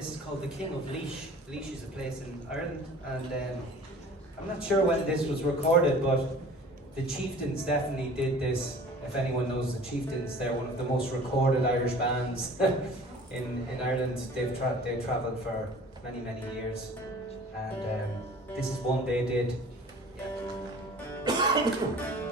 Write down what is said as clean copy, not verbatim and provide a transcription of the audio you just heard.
this is called the King of Laois. Laois is a place in Ireland, and I'm not sure when this was recorded, but the Chieftains definitely did this. If anyone knows the Chieftains, they're one of the most recorded Irish bands in Ireland. They've travelled for many years, and this is one they did. Yeah.